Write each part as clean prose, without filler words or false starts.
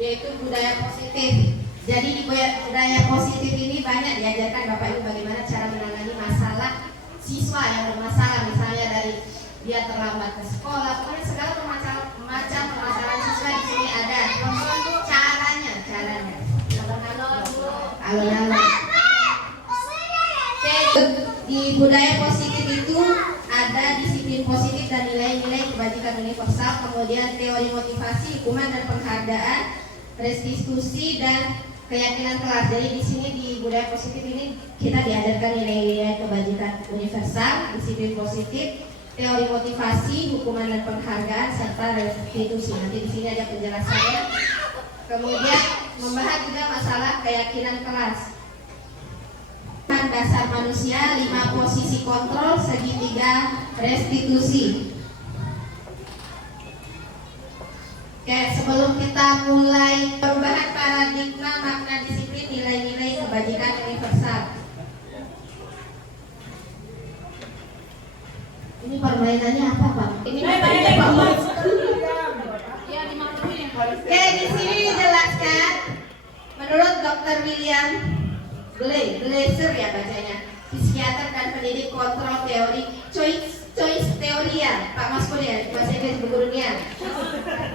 yaitu budaya positif. Jadi di budaya positif ini banyak diajarkan Bapak Ibu bagaimana cara menangani masalah siswa yang bermasalah, misalnya dari dia terlambat ke sekolah, pokoknya segala macam permasalahan siswa di sini ada. Caranya, alon-alon. Di budaya positif itu ada disiplin positif dan nilai-nilai kebajikan universal, kemudian teori motivasi, hukuman dan penghargaan, restitusi dan keyakinan kelas. Jadi di sini di budaya positif ini kita diajarkan nilai-nilai kebajikan universal, disiplin positif, teori motivasi, hukuman dan penghargaan serta restitusi. Nanti di sini ada penjelasannya. Kemudian membahas juga masalah keyakinan kelas. Dasar manusia, 5 posisi kontrol, segitiga restitusi. Oke, sebelum kita mulai perubahan paradigma makna disiplin, nilai-nilai kebajikan universal. Ini permainannya apa, Pak? Ini permainannya apa? Oke, di sini dijelaskan menurut Dr. William Glasser ya bacanya, psikiater dan pendidik kontrol teori choice teori ya, Pak Mas ya, bahasa Inggris bergurunya.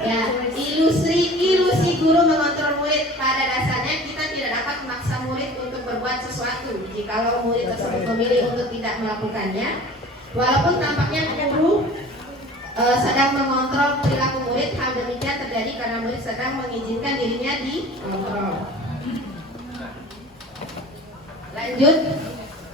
Ya, ilusi guru mengontrol murid. Pada dasarnya kita tidak dapat memaksa murid untuk berbuat sesuatu. Jikalau murid tersebut memilih untuk tidak melakukannya, walaupun tampaknya guru sedang mengontrol perilaku murid, hal demikian terjadi karena murid sedang mengizinkan dirinya dikontrol. Lanjut,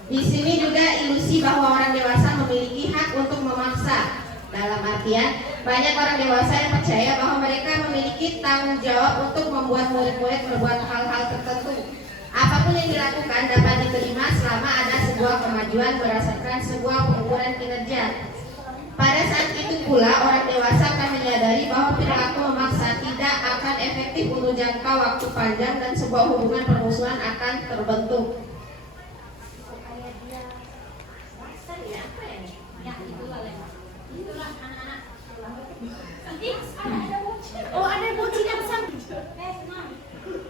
di sini juga ilusi bahwa orang dewasa memiliki hak untuk memaksa. Dalam artian, banyak orang dewasa yang percaya bahwa mereka memiliki tanggung jawab untuk membuat murid-murid berbuat hal-hal tertentu. Apapun yang dilakukan dapat diterima selama ada sebuah kemajuan berdasarkan sebuah pengukuran kinerja. Pada saat itu pula, orang dewasa akan menyadari bahwa perilaku memaksa tidak akan efektif untuk jangka waktu panjang dan sebuah hubungan permusuhan akan terbentuk.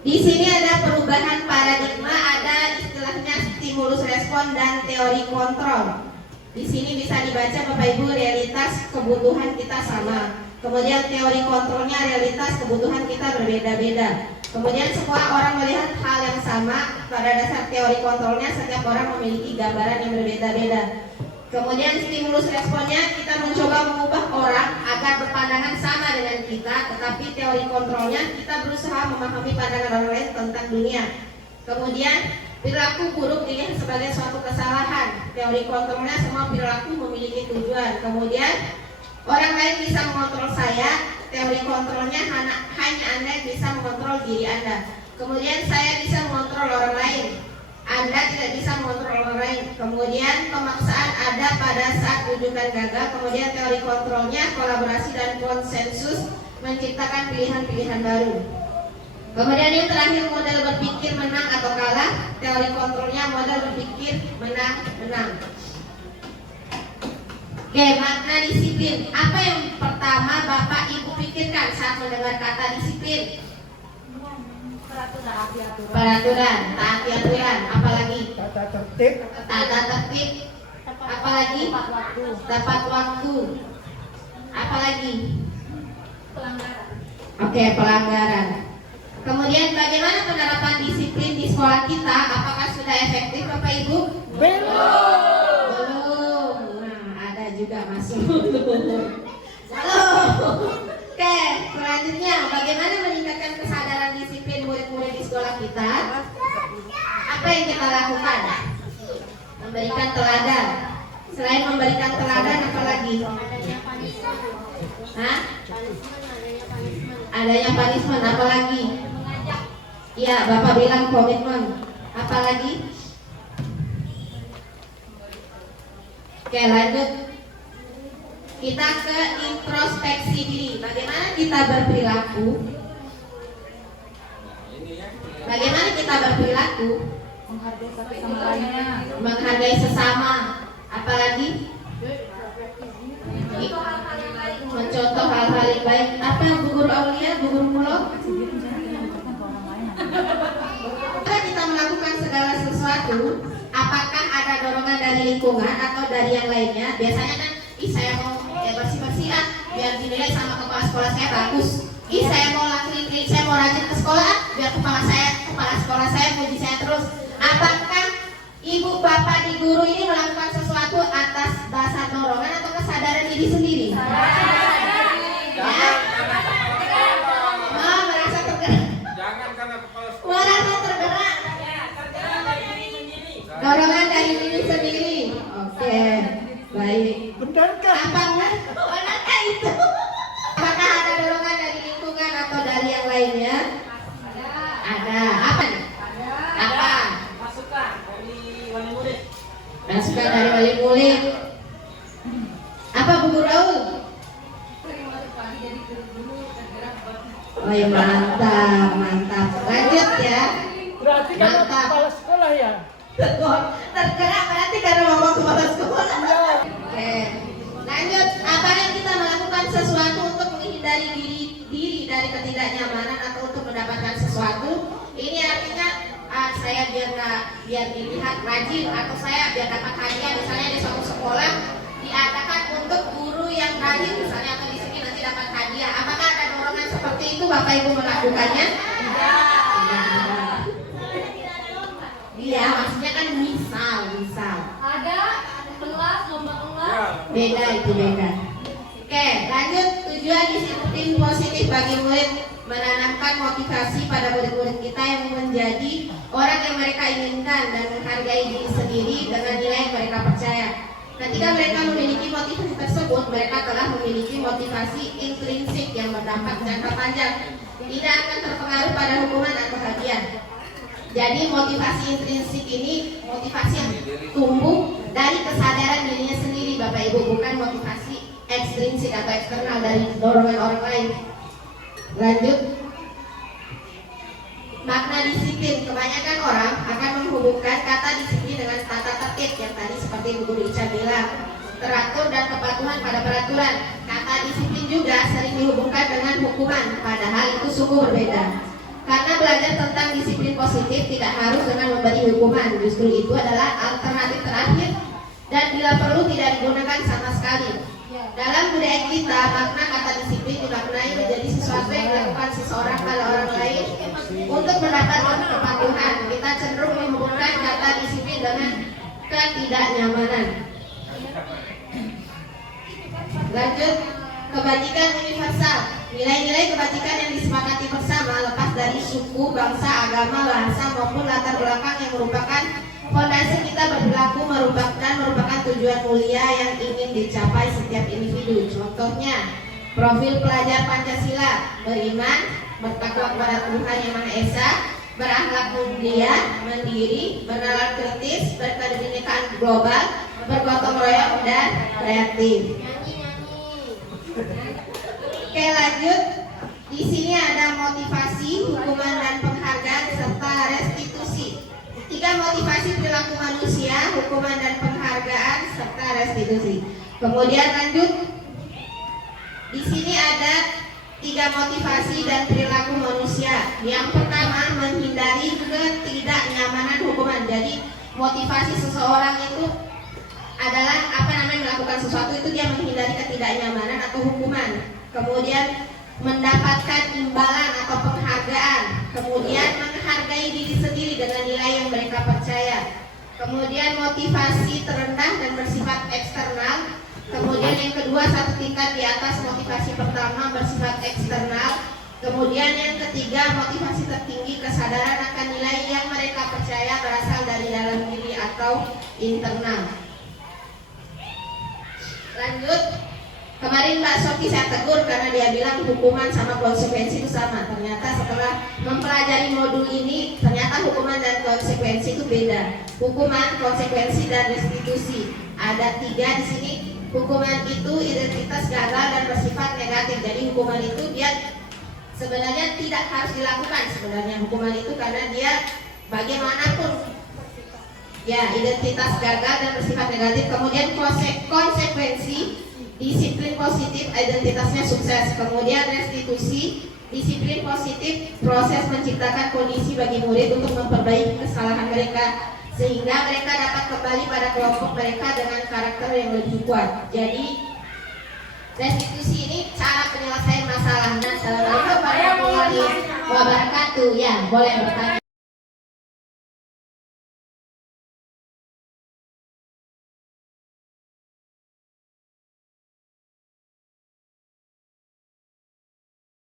Di sini ada perubahan paradigma, ada istilahnya stimulus respon dan teori kontrol. Di sini bisa dibaca Bapak Ibu, realitas kebutuhan kita sama. Kemudian teori kontrolnya, realitas kebutuhan kita berbeda-beda. Kemudian semua orang melihat hal yang sama. Pada dasar teori kontrolnya, setiap orang memiliki gambaran yang berbeda-beda. Kemudian stimulus responnya, kita mencoba mengubah orang agar berpandangan sama dengan kita, tetapi teori kontrolnya kita berusaha memahami pandangan orang lain tentang dunia. Kemudian perilaku buruk dilihat sebagai suatu kesalahan. Teori kontrolnya, semua perilaku memiliki tujuan. Kemudian orang lain bisa mengontrol saya. Teori kontrolnya, hanya Anda yang bisa mengontrol diri Anda. Kemudian saya bisa mengontrol orang lain, Anda tidak bisa mengontrol orang lain. Kemudian pemaksaan ada pada saat rujukan gagal. Kemudian teori kontrolnya, kolaborasi dan konsensus menciptakan pilihan-pilihan baru. Kemudian yang terakhir, model berpikir menang atau kalah. Teori kontrolnya, model berpikir menang. Oke, makna disiplin. Apa yang pertama Bapak Ibu pikirkan saat mendengar kata disiplin? Peraturan, taati aturan. Apalagi? Tata tertib. Apalagi? Tepat waktu. Apalagi? Pelanggaran. Oke, pelanggaran. Kemudian bagaimana penerapan disiplin di sekolah kita? Apakah sudah efektif Bapak Ibu? Belum. Nah, ada juga masuk. Halo. Oke, selanjutnya bagaimana meningkatkan kesadaran disiplin murid-murid di sekolah kita? Apa yang kita lakukan? Memberikan teladan. Selain memberikan teladan, apa lagi? Adanya punishment, apa lagi? Iya, Bapak bilang komitmen. Apa lagi? Oke, lanjut. Kita ke introspeksi diri. Bagaimana kita berperilaku? Bagaimana kita berperilaku? Menghargai sesama. Apalagi? Mencontoh hal-hal yang baik. Apa Bu Guru Aulia, Bu Guru Mulo? sesuatu, apakah ada dorongan dari lingkungan atau dari yang lainnya? Biasanya kan, saya mau bersih-bersih biar dinilai sama kepala sekolah saya bagus. Saya mau lakuin, saya mau rajin ke sekolah biar kepala sekolah saya puji saya terus. Apakah ibu bapak di guru ini melakukan sesuatu atas dasar dorongan atau kesadaran diri sendiri? Merasa tergerak. Jangan karena kepala sekolah. Merasa tergerak. Dorongan dari diri sendiri. Oke, baik. Benarkah? Benarkah itu? Apakah ada dorongan dari lingkungan atau dari yang lainnya? Ada. Apa nih? Apa? Masukan dari wali murid. Masukan dari wali murid. Apa Bu Raul? Oh ya, mantap. Lanjut ya. Berarti karena Mantap. kepala sekolah ya? Tergerak berarti karena mama kepala sekolah. Iya. Oke. Lanjut. Apakah kita melakukan sesuatu untuk menghindari diri dari ketidaknyamanan atau untuk mendapatkan sesuatu? Ini artinya saya biar dilihat rajin, atau saya biar dapat hadiah. Misalnya di suatu sekolah diadakan untuk guru yang rajin misalnya, atau di sini nanti dapat hadiah. Apakah ada dorongan seperti itu Bapak Ibu melakukannya? Tidak. Iya, maksudnya kan misal. Ada kelas, lomba kelas. Beda itu beda. Oke, lanjut. Tujuan disiplin positif bagi murid menanamkan motivasi pada murid-murid kita yang menjadi orang yang mereka inginkan dan menghargai diri sendiri dengan nilai yang mereka percaya. Ketika mereka memiliki motivasi tersebut, mereka telah memiliki motivasi intrinsik yang berdampak jangka panjang, tidak akan terpengaruh pada hukuman atau hadiah. Jadi motivasi intrinsik ini motivasi yang tumbuh dari kesadaran dirinya sendiri Bapak Ibu, bukan motivasi ekstrinsik atau eksternal dari dorongan orang lain. Lanjut. Makna disiplin. Kebanyakan orang akan menghubungkan kata disiplin dengan tata tertib yang tadi seperti Bu Guru Ica bilang, teratur dan kepatuhan pada peraturan. Kata disiplin juga sering dihubungkan dengan hukuman, padahal itu sungguh berbeda. Karena belajar tentang disiplin positif tidak harus dengan memberi hukuman, justru itu adalah alternatif terakhir dan bila perlu tidak digunakan sama sekali. Dalam budaya kita, makna kata disiplin dimaknai menjadi sesuatu yang dilakukan seseorang pada orang lain untuk mendapatkan kepatuhan. Kita cenderung menghubungkan kata disiplin dengan ketidaknyamanan. Lanjut. Kebajikan universal. Nilai-nilai kebajikan yang disepakati bersama lepas dari suku, bangsa, agama, bahasa maupun latar belakang yang merupakan fondasi kita berperilaku merupakan tujuan mulia yang ingin dicapai setiap individu. Contohnya, profil pelajar Pancasila: beriman, bertakwa kepada Tuhan Yang Maha Esa, berakhlak mulia, mandiri, bernalar kritis, berkebinekaan global, bergotong royong dan kreatif. Oke, lanjut. Di sini ada motivasi, hukuman dan penghargaan serta restitusi. 3 motivasi perilaku manusia, hukuman dan penghargaan serta restitusi. Kemudian lanjut. Di sini ada 3 motivasi dan perilaku manusia. Yang pertama, menghindari ketidaknyamanan hukuman. Jadi motivasi seseorang itu adalah melakukan sesuatu itu dia menghindari ketidaknyamanan atau hukuman. Kemudian mendapatkan imbalan atau penghargaan. Kemudian menghargai diri sendiri dengan nilai yang mereka percaya. Kemudian motivasi terendah dan bersifat eksternal. Kemudian yang kedua, satu tingkat di atas motivasi pertama, bersifat eksternal. Kemudian yang ketiga, motivasi tertinggi, kesadaran akan nilai yang mereka percaya berasal dari dalam diri atau internal. Lanjut. Kemarin Mbak Sofi saya tegur karena dia bilang hukuman sama konsekuensi itu sama. Ternyata setelah mempelajari modul ini, ternyata hukuman dan konsekuensi itu beda. Hukuman, konsekuensi, dan restitusi. Ada 3 di sini. Hukuman itu identitas gagal dan bersifat negatif. Jadi hukuman itu dia sebenarnya tidak harus dilakukan. Sebenarnya hukuman itu karena dia bagaimanapun ya identitas gagal dan bersifat negatif. Kemudian konsekuensi, disiplin positif, identitasnya sukses. Kemudian restitusi, disiplin positif, proses menciptakan kondisi bagi murid untuk memperbaiki kesalahan mereka. sehingga mereka dapat kembali pada kelompok mereka dengan karakter yang lebih kuat. Jadi restitusi ini cara penyelesaian masalah. Nah, assalamualaikum warahmatullahi wabarakatuh. Ya, boleh bertanya.